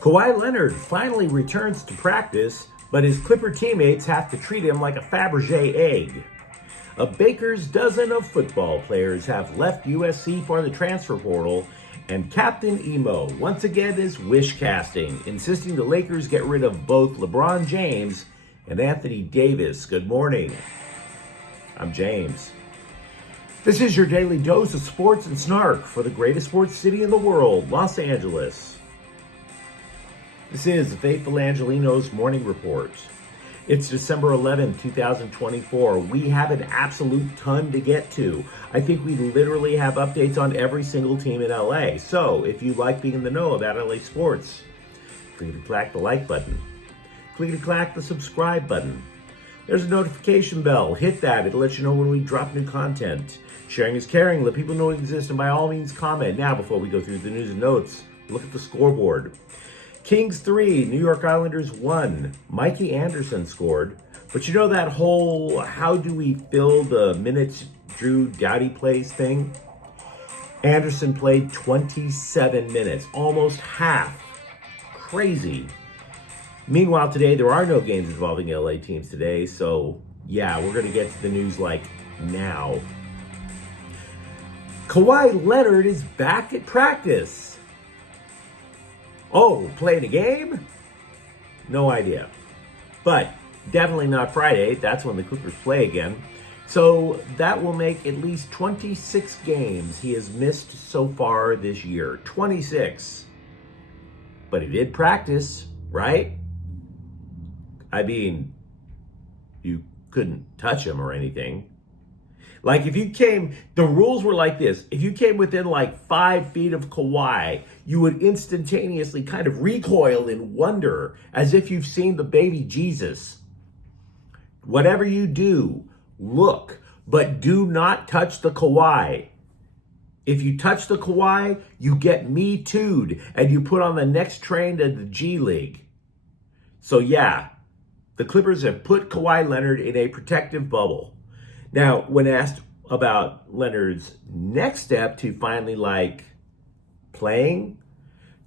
Kawhi Leonard finally returns to practice, but his Clipper teammates have to treat him like a Fabergé egg. A baker's dozen of football players have left USC for the transfer portal, and Captain Emo once again is wish casting, insisting the Lakers get rid of both LeBron James and Anthony Davis. Good morning. I'm James. This is your daily dose of sports and snark for the greatest sports city in the world, Los Angeles. This is the faithful Angelenos morning report. It's December 11th, 2024. We have an absolute ton to get to. I think we literally have updates on every single team in LA. So if you like being in the know about LA sports, click the like button. Click the subscribe button. There's a notification bell. Hit that. It'll let you know when we drop new content. Sharing is caring. Let people know we exist, and by all means comment. Now, before we go through the news and notes, look at the scoreboard. Kings 3, New York Islanders 1. Mikey Anderson scored. But you know that whole how do we fill the minutes Drew Doughty plays thing? Anderson played 27 minutes, almost half. Crazy. Meanwhile, today there are no games involving LA teams today, so yeah, we're going to get to the news like now. Kawhi Leonard is back at practice. Oh, playing a game? No idea. But definitely not Friday. That's when the Clippers play again. So that will make at least 26 games he has missed so far this year. 26. But he did practice, right? I mean, you couldn't touch him or anything. Like if you came, the rules were like this. If you came within like 5 feet of Kawhi, you would instantaneously kind of recoil in wonder as if you've seen the baby Jesus. Whatever you do, look, but do not touch the Kawhi. If you touch the Kawhi, you get Me Too'd and you put on the next train to the G League. So yeah, the Clippers have put Kawhi Leonard in a protective bubble. Now, when asked about Leonard's next step to finally playing,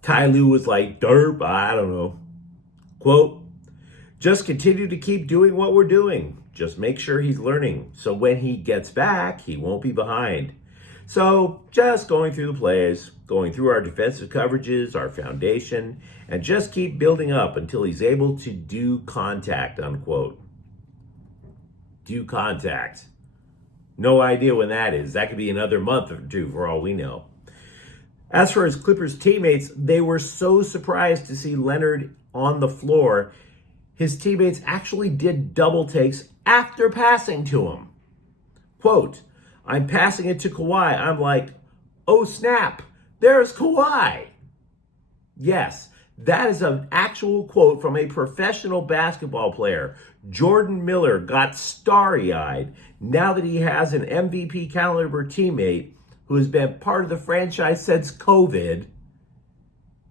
Ty Lue was like, derp, I don't know. Quote, just continue to keep doing what we're doing. Just make sure he's learning. So when he gets back, he won't be behind. So just going through the plays, going through our defensive coverages, our foundation, and just keep building up until he's able to do contact, unquote. Do contact. No idea when that is. That could be another month or two for all we know. As for his Clippers teammates, they were so surprised to see Leonard on the floor. His teammates actually did double takes after passing to him. Quote, I'm passing it to Kawhi. I'm like, oh snap, there's Kawhi. Yes, that is an actual quote from a professional basketball player. Jordan Miller got starry-eyed now that he has an MVP caliber teammate who has been part of the franchise since COVID,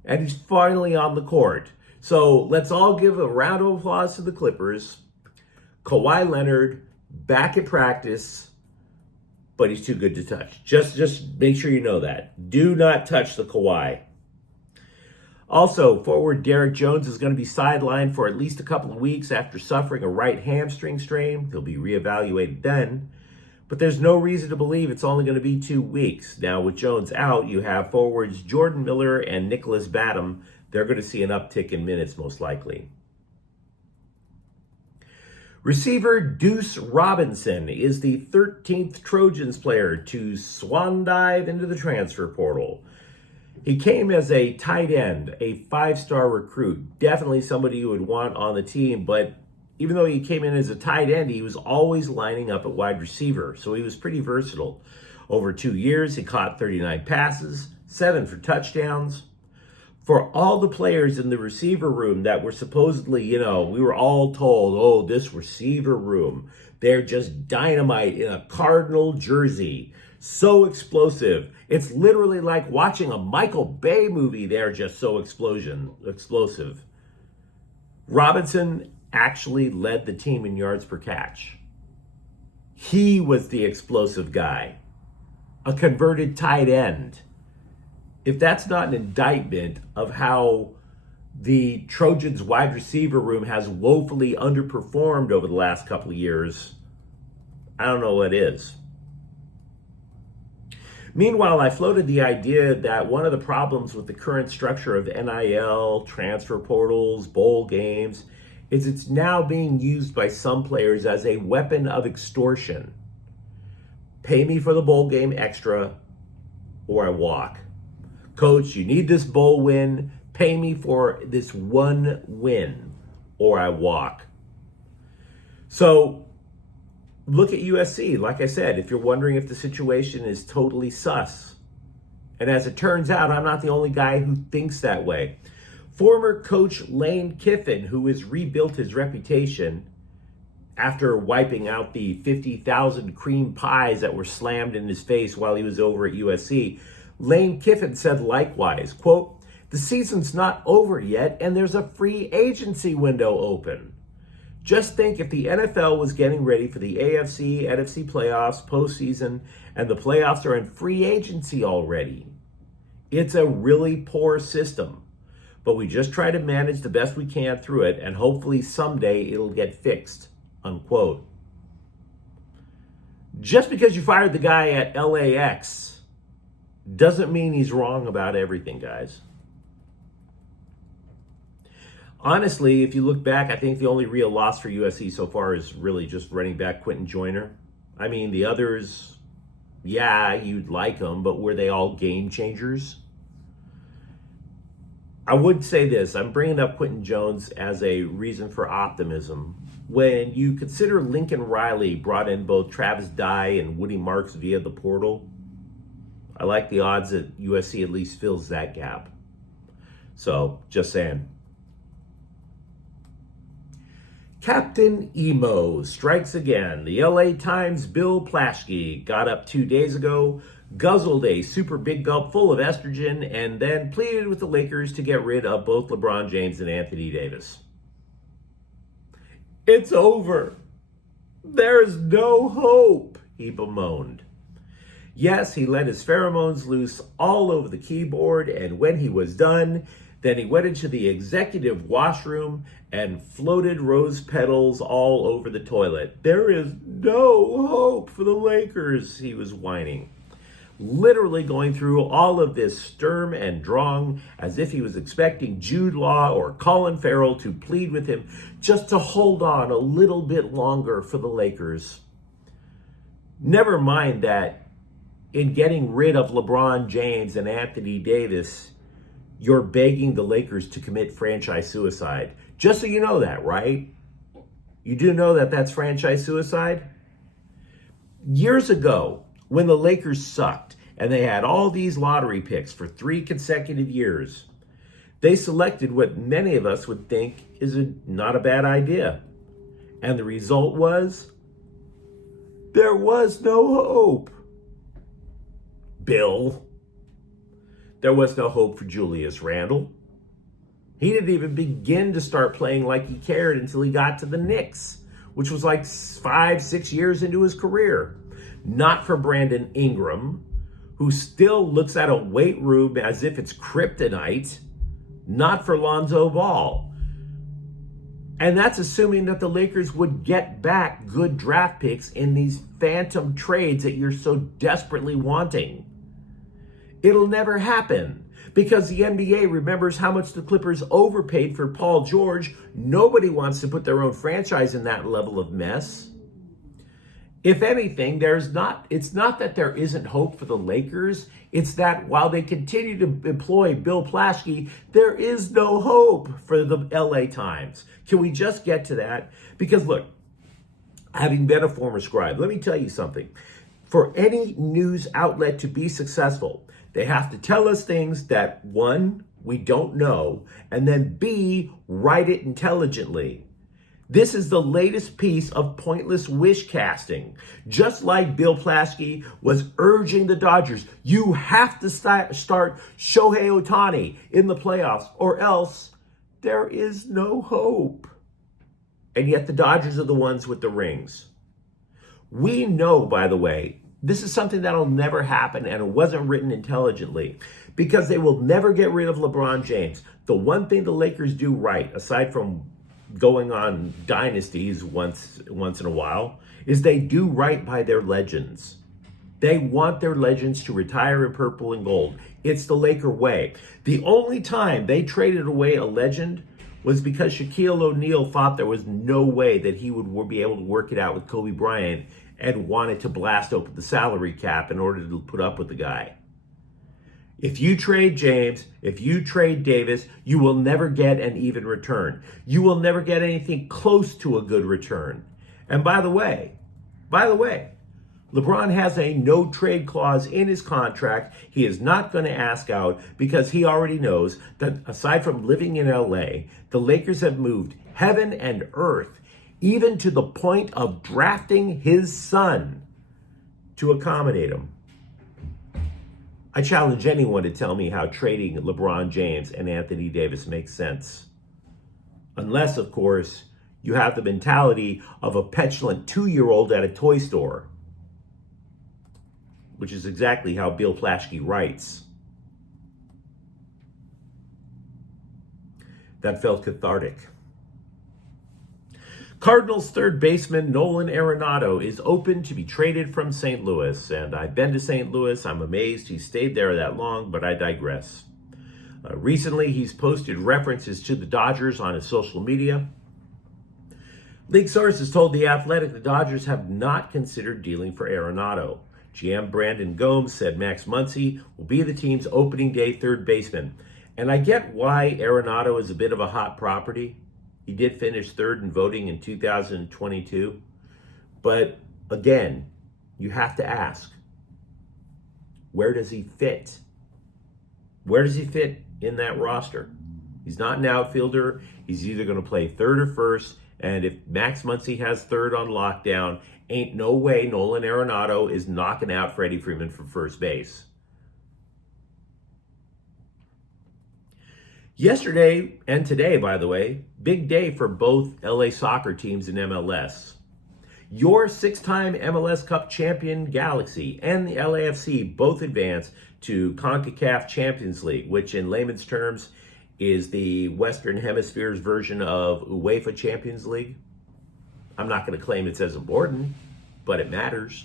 and he's finally on the court. So let's all give a round of applause to the Clippers. Kawhi Leonard back at practice, but he's too good to touch. Just make sure you know that. Do not touch the Kawhi. Also, forward Derek Jones is going to be sidelined for at least a couple of weeks after suffering a right hamstring strain. He'll be reevaluated then. But there's no reason to believe it's only going to be 2 weeks. Now, with Jones out, you have forwards Jordan Miller and Nicholas Batum. They're going to see an uptick in minutes, most likely. Receiver Deuce Robinson is the 13th Trojans player to swan dive into the transfer portal. He came as a tight end, a 5-star recruit, definitely somebody you would want on the team, but even though he came in as a tight end, he was always lining up at wide receiver, so he was pretty versatile. Over 2 years, he caught 39 passes, 7 for touchdowns. For all the players in the receiver room that were supposedly, we were all told, oh, this receiver room, they're just dynamite in a Cardinal jersey. So explosive. It's literally like watching a Michael Bay movie. They're just so explosive. Robinson actually led the team in yards per catch. He was the explosive guy. A converted tight end. If that's not an indictment of how the Trojans wide receiver room has woefully underperformed over the last couple of years, I don't know what is. Meanwhile, I floated the idea that one of the problems with the current structure of NIL, transfer portals, bowl games, is it's now being used by some players as a weapon of extortion. Pay me for the bowl game extra, or I walk. Coach, you need this bowl win. Pay me for this one win, or I walk. So, look at USC. Like I said, if you're wondering if the situation is totally sus. And as it turns out, I'm not the only guy who thinks that way. Former coach Lane Kiffin, who has rebuilt his reputation after wiping out the 50,000 cream pies that were slammed in his face while he was over at USC, Lane Kiffin said likewise, quote, "The season's not over yet and there's a free agency window open. Just think if the NFL was getting ready for the AFC, NFC playoffs, postseason, and the playoffs are in free agency already. It's a really poor system, but we just try to manage the best we can through it, and hopefully someday it'll get fixed," unquote. Just because you fired the guy at LAX doesn't mean he's wrong about everything, guys. Honestly, if you look back, I think the only real loss for USC so far is really just running back Quentin Joyner. I mean, the others, yeah, you'd like them, but were they all game changers? I would say this, I'm bringing up Quentin Jones as a reason for optimism. When you consider Lincoln Riley brought in both Travis Dye and Woody Marks via the portal, I like the odds that USC at least fills that gap. So, just saying. Captain Emo strikes again. The LA Times' Bill Plaschke got up 2 days ago, guzzled a super big gulp full of estrogen, and then pleaded with the Lakers to get rid of both LeBron James and Anthony Davis. "It's over. There's no hope," he bemoaned. Yes, he let his pheromones loose all over the keyboard, and when he was done, then he went into the executive washroom and floated rose petals all over the toilet. "There is no hope for the Lakers," he was whining. Literally going through all of this Sturm and Drang as if he was expecting Jude Law or Colin Farrell to plead with him just to hold on a little bit longer for the Lakers. Never mind that in getting rid of LeBron James and Anthony Davis, you're begging the Lakers to commit franchise suicide. Just so you know that, right? You do know that that's franchise suicide? Years ago, when the Lakers sucked and they had all these lottery picks for 3 consecutive years, they selected what many of us would think is not a bad idea. And the result was, there was no hope. Bill. There was no hope for Julius Randle. He didn't even begin to start playing like he cared until he got to the Knicks, which was like 5-6 years into his career. Not for Brandon Ingram, who still looks at a weight room as if it's kryptonite. Not for Lonzo Ball. And that's assuming that the Lakers would get back good draft picks in these phantom trades that you're so desperately wanting. It'll never happen because the NBA remembers how much the Clippers overpaid for Paul George. Nobody wants to put their own franchise in that level of mess. If anything, it's not that there isn't hope for the Lakers. It's that while they continue to employ Bill Plaschke, there is no hope for the LA Times. Can we just get to that? Because look, having been a former scribe, let me tell you something. For any news outlet to be successful, they have to tell us things that, one, we don't know, and then B, write it intelligently. This is the latest piece of pointless wish casting. Just like Bill Plaschke was urging the Dodgers, you have to start Shohei Ohtani in the playoffs, or else there is no hope. And yet the Dodgers are the ones with the rings. We know, by the way, this is something that'll never happen, and it wasn't written intelligently. because they will never get rid of LeBron James. The one thing the Lakers do right, aside from going on dynasties once in a while, is they do right by their legends. They want their legends to retire in purple and gold. It's the Laker way. The only time they traded away a legend was because Shaquille O'Neal thought there was no way that he would be able to work it out with Kobe Bryant and wanted to blast open the salary cap in order to put up with the guy. If you trade James, if you trade Davis, you will never get an even return. You will never get anything close to a good return. And by the way, LeBron has a no trade clause in his contract. He is not going to ask out because he already knows that aside from living in LA, the Lakers have moved heaven and earth, even to the point of drafting his son to accommodate him. I challenge anyone to tell me how trading LeBron James and Anthony Davis makes sense. Unless, of course, you have the mentality of a petulant 2-year-old at a toy store, which is exactly how Bill Plaschke writes. That felt cathartic. Cardinals third baseman Nolan Arenado is open to be traded from St. Louis. And I've been to St. Louis. I'm amazed he stayed there that long, but I digress. Recently, he's posted references to the Dodgers on his social media. League sources told The Athletic the Dodgers have not considered dealing for Arenado. GM Brandon Gomes said Max Muncy will be the team's opening day third baseman. And I get why Arenado is a bit of a hot property. He did finish third in voting in 2022. But again, you have to ask, where does he fit? Where does he fit in that roster? He's not an outfielder. He's either going to play third or first. And if Max Muncy has third on lockdown, ain't no way Nolan Arenado is knocking out Freddie Freeman for first base. Yesterday and today, by the way, big day for both LA soccer teams in MLS. Your 6-time MLS Cup champion Galaxy and the LAFC both advanced to CONCACAF Champions League, which in layman's terms is the Western Hemisphere's version of UEFA Champions League. I'm not going to claim it's as important, but it matters.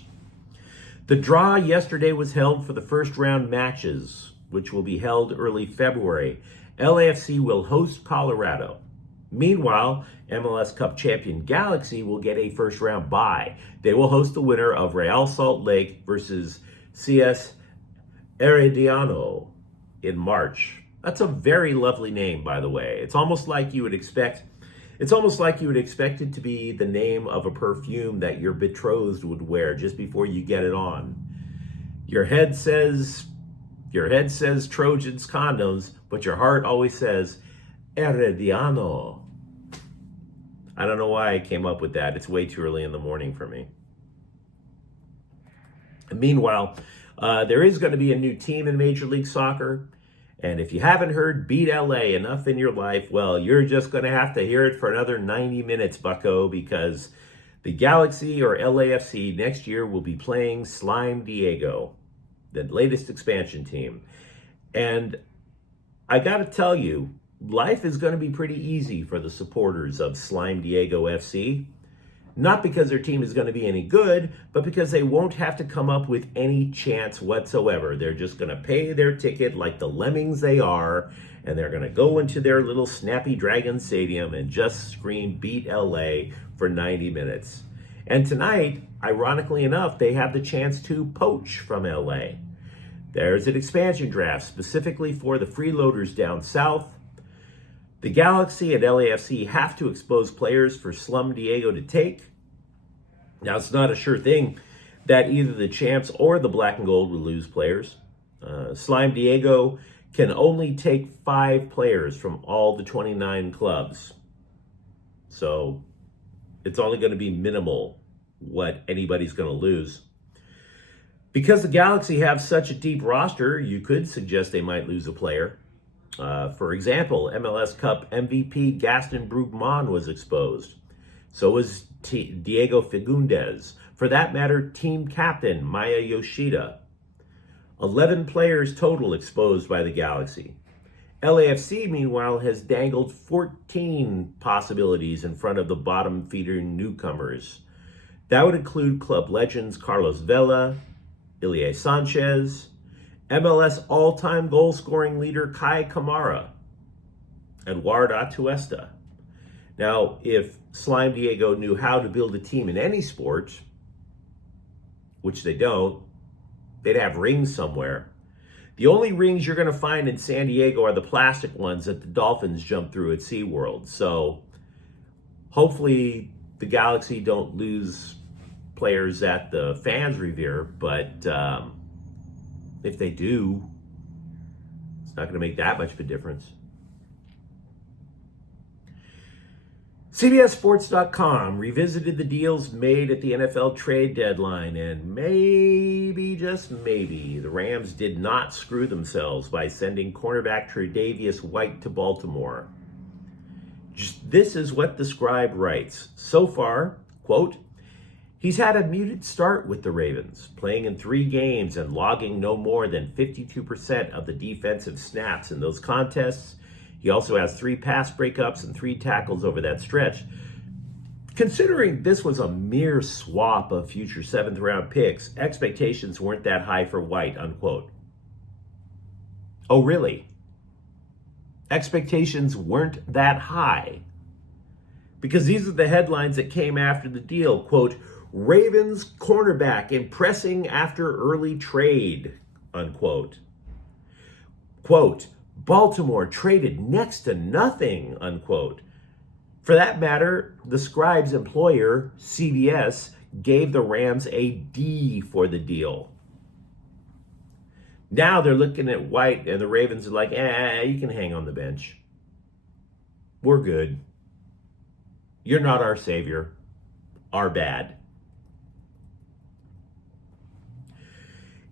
The draw yesterday was held for the first round matches, which will be held early February. LAFC will host Colorado. Meanwhile, MLS Cup champion Galaxy will get a first round bye. They will host the winner of Real Salt Lake versus CS Herediano in March. That's a very lovely name, by the way. It's almost like you would expect it to be the name of a perfume that your betrothed would wear just before you get it on. Your head says Trojans condoms, but your heart always says Herediano. I don't know why I came up with that. It's way too early in the morning for me. And meanwhile, there is going to be a new team in Major League Soccer. And if you haven't heard Beat LA enough in your life, well, you're just going to have to hear it for another 90 minutes, bucko, because the Galaxy or LAFC next year will be playing Slime Diego, the latest expansion team. And I got to tell you, life is going to be pretty easy for the supporters of Slime Diego FC. Not because their team is going to be any good, but because they won't have to come up with any chance whatsoever. They're just going to pay their ticket like the lemmings they are, and they're going to go into their little Snappy Dragon Stadium and just scream Beat LA for 90 minutes. And tonight, ironically enough, they have the chance to poach from LA. There's an expansion draft specifically for the freeloaders down south. The Galaxy and LAFC have to expose players for Slum Diego to take. Now, it's not a sure thing that either the champs or the black and gold will lose players. Slime Diego can only take 5 players from all the 29 clubs. So it's only going to be minimal what anybody's going to lose. Because the Galaxy have such a deep roster, you could suggest they might lose a player. For example, MLS Cup MVP Gaston Brugman was exposed. So was Diego Fagundez. For that matter, team captain Maya Yoshida. 11 players total exposed by the Galaxy. LAFC, meanwhile, has dangled 14 possibilities in front of the bottom feeder newcomers. That would include club legends Carlos Vela, Ilie Sanchez, MLS all-time goal-scoring leader Kai Kamara, Eduardo Atuesta. Now, if Slime Diego knew how to build a team in any sport, which they don't, they'd have rings somewhere. The only rings you're going to find in San Diego are the plastic ones that the Dolphins jump through at SeaWorld. So hopefully the Galaxy don't lose players that the fans revere, but if they do, it's not going to make that much of a difference. CBSSports.com revisited the deals made at the NFL trade deadline, and maybe, just maybe, the Rams did not screw themselves by sending cornerback Tre'Davious White to Baltimore. This is what the Scribe writes. So far, quote, he's had a muted start with the Ravens, playing in 3 games and logging no more than 52% of the defensive snaps in those contests. He also has 3 pass breakups and 3 tackles over that stretch. Considering this was a mere swap of future 7th round picks, expectations weren't that high for White, unquote. Oh, really? Expectations weren't that high? Because these are the headlines that came after the deal. Quote, Ravens cornerback impressing after early trade, unquote. Quote, Baltimore traded next to nothing, unquote. For that matter, the Scribe's employer, CBS, gave the Rams a D for the deal. Now they're looking at White and the Ravens are like, you can hang on the bench. We're good. You're not our savior. Our bad.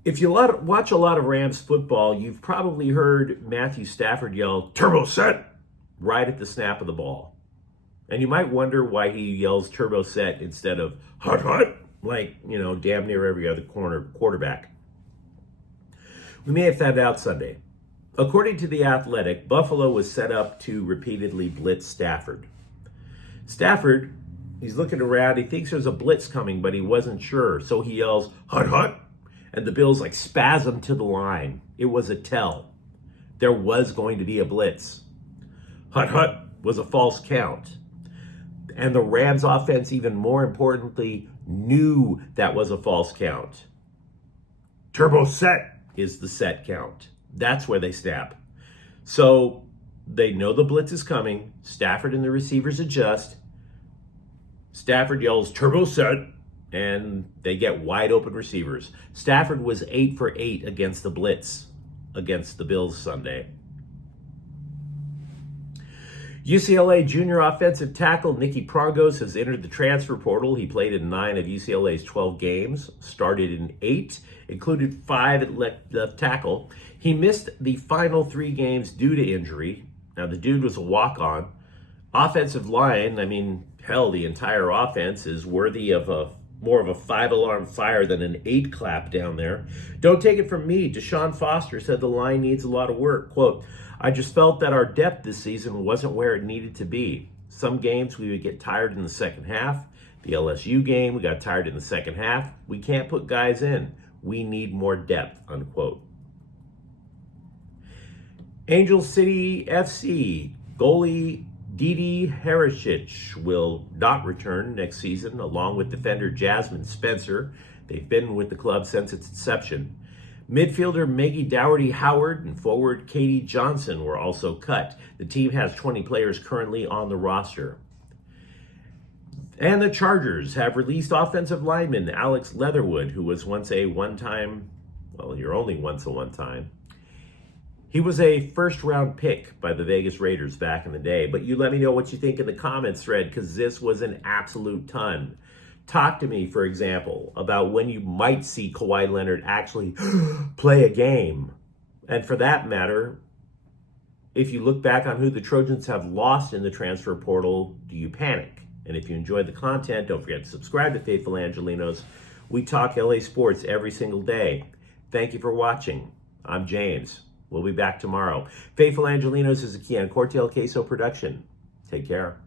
If you watch a lot of Rams football, you've probably heard Matthew Stafford yell, turbo set, right at the snap of the ball. And you might wonder why he yells turbo set instead of hut hut, like, damn near every other quarterback. We may have found out Sunday. According to The Athletic, Buffalo was set up to repeatedly blitz Stafford. Stafford, he's looking around, he thinks there's a blitz coming, but he wasn't sure. So he yells, hut hut. And the Bills spasm to the line. It was a tell. There was going to be a blitz. Hut hut was a false count. And the Rams offense, even more importantly, knew that was a false count. Turbo set is the set count. That's where they snap. So they know the blitz is coming. Stafford and the receivers adjust. Stafford yells turbo set. And they get wide open receivers. Stafford was 8 for 8 against the blitz against the Bills Sunday. UCLA junior offensive tackle Nicky Prongos has entered the transfer portal. He played in 9 of UCLA's 12 games, started in 8, included 5 at left tackle. He missed the final 3 games due to injury. Now, the dude was a walk-on. Offensive line, the entire offense is worthy of more of a 5-alarm fire than an 8 clap down there. Don't take it from me. Deshaun Foster said the line needs a lot of work. Quote, I just felt that our depth this season wasn't where it needed to be. Some games we would get tired in the second half. The LSU game, we got tired in the second half. We can't put guys in. We need more depth, unquote. Angel City FC goalie Didi Herishich will not return next season, along with defender Jasmine Spencer. They've been with the club since its inception. Midfielder Maggie Dougherty-Howard and forward Katie Johnson were also cut. The team has 20 players currently on the roster. And the Chargers have released offensive lineman Alex Leatherwood, who was once a one-time, you're only once a one-time. He was a first-round pick by the Vegas Raiders back in the day. But you let me know what you think in the comments thread, because this was an absolute ton. Talk to me, for example, about when you might see Kawhi Leonard actually play a game. And for that matter, if you look back on who the Trojans have lost in the transfer portal, do you panic? And if you enjoyed the content, don't forget to subscribe to Faithful Angelenos. We talk LA sports every single day. Thank you for watching. I'm James. We'll be back tomorrow. Faithful Angelenos is a Keon Cortell Queso production. Take care.